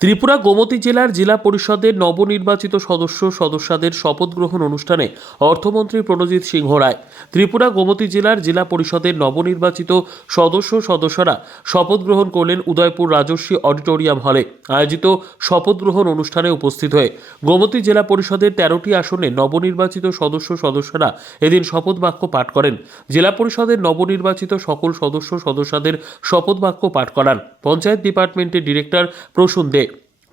ত্রিপুরা গোমতী জেলার জেলা পরিষদের নবনির্বাচিত সদস্যদের শপথ গ্রহণ অনুষ্ঠানে অর্থমন্ত্রী প্রণজিৎ সিংহ রায়। ত্রিপুরা গোমতী জেলার জেলা পরিষদের নবনির্বাচিত সদস্যরা শপথ গ্রহণ করলেন উদয়পুর রাজস্বী অডিটোরিয়াম হলে আয়োজিত শপথ গ্রহণ অনুষ্ঠানে উপস্থিত হয়ে। গোমতী জেলা পরিষদের 13টি আসনে নবনির্বাচিত সদস্যরা এদিন শপথ বাক্য পাঠ করেন। জেলা পরিষদের নবনির্বাচিত সকল সদস্যদের শপথ বাক্য পাঠ করান পঞ্চায়েত ডিপার্টমেন্টের ডিরেক্টর প্রসূন দে।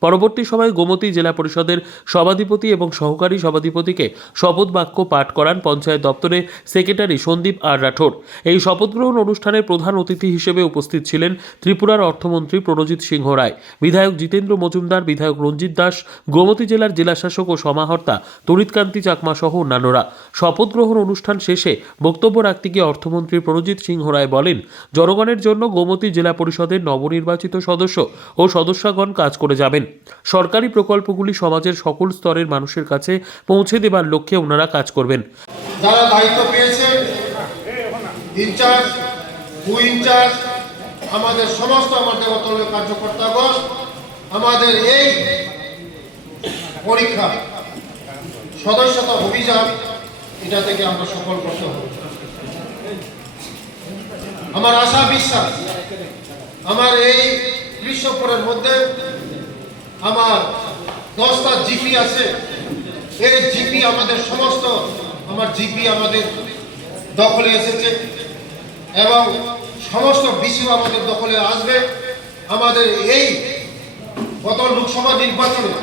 পরবর্তী সময়ে গোমতী জেলা পরিষদের সভাধিপতি এবং সহকারী সভাধিপতিকে শপথ বাক্য পাঠ করান পঞ্চায়েত দপ্তরের সেক্রেটারি সন্দীপ আর রাঠোর। এই শপথ গ্রহণ অনুষ্ঠানে প্রধান অতিথি হিসেবে উপস্থিত ছিলেন ত্রিপুরার অর্থমন্ত্রী প্রণজিৎ সিংহ রায়, বিধায়ক জিতেন্দ্র মজুমদার, বিধায়ক রঞ্জিত দাস, গোমতী জেলার জেলাশাসক ও সমাহর্তা তড়িৎকান্তি চাকমা সহ অন্যান্যরা। শপথ গ্রহণ অনুষ্ঠান শেষে বক্তব্য রাখতে গিয়ে অর্থমন্ত্রী প্রণজিৎ সিংহ রায় বলেন, জনগণের জন্য গোমতী জেলা পরিষদের নবনির্বাচিত সদস্য ও সদস্যগণ কাজ করে যাবেন। সরকারি প্রকল্পগুলি সমাজের সকল স্তরের মানুষের কাছে পৌঁছে দেবার লক্ষ্যে ওনারা কাজ করবেন। যারা দায়িত্ব পেয়েছে, ইনচার্জ, ইনচার্জ, আমাদের সমস্ত অতলের কার্যকর্তাগণ, আমাদের এই পরীক্ষা সদস্যতা অভিযান এটা থেকে আমরা সফল করতে হবে। আমার আশা বিশ্বাস আমার এই গ্রীষ্মপুরের মধ্যে আমার 10টা জিপি আছে। এই জিপি আমাদের সমস্ত জিপি আমাদের দখলে এসেছে এবং সমস্ত বিষয় আমাদের দখলে আসবে। আমাদের এই গত লোকসভা নির্বাচনে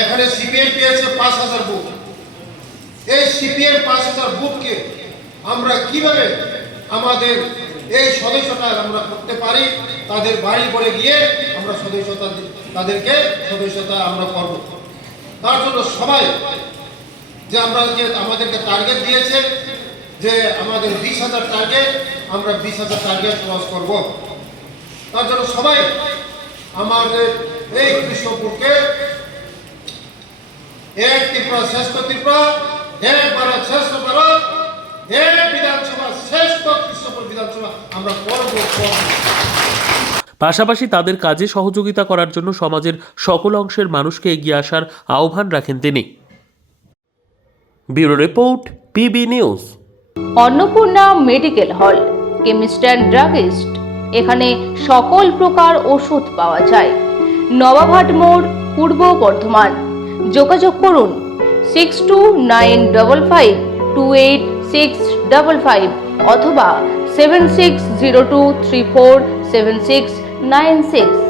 এখানে সিপিএম পেয়েছে 5,000 বুথ। এই সিপিএম 5,000 বুথকে আমরা কিভাবে আমাদের এই সদস্যতা আমরা করতে পারি, তাদের বাড়ি করে গিয়ে আমরা তাদেরকে সদস্যতা আমরা করব। তার জন্য সবাই যে আমাদেরকে টার্গেট দিয়েছে যে আমাদের 20,000 টার্গেট, আমরা 20,000 টার্গেট ক্রস করব। তার জন্য সবাই আমাদের এই কৃষ্ণপুরকে এক ত্রিপুরা শ্রেষ্ঠ ত্রিপুরা, এক ভারত শ্রেষ্ঠ ভারত, এক বিধানসভা শ্রেষ্ঠ কৃষ্ণপুর বিধানসভা আমরা করব। পাশাপাশি তাদের কাজে সহযোগিতা করার জন্য সমাজের সকল অংশের মানুষকে এগিয়ে আসার আহ্বান রাখেন তিনি। Bureau report, PB news. Annapurna medical hall, chemist and druggist. এখানে সকল প্রকার ওষুধ পাওয়া যায়। নবাবহাট মোড়, পূর্ব বর্ধমান। যোগাযোগ করুন 6295528655 অথবা 7602347696।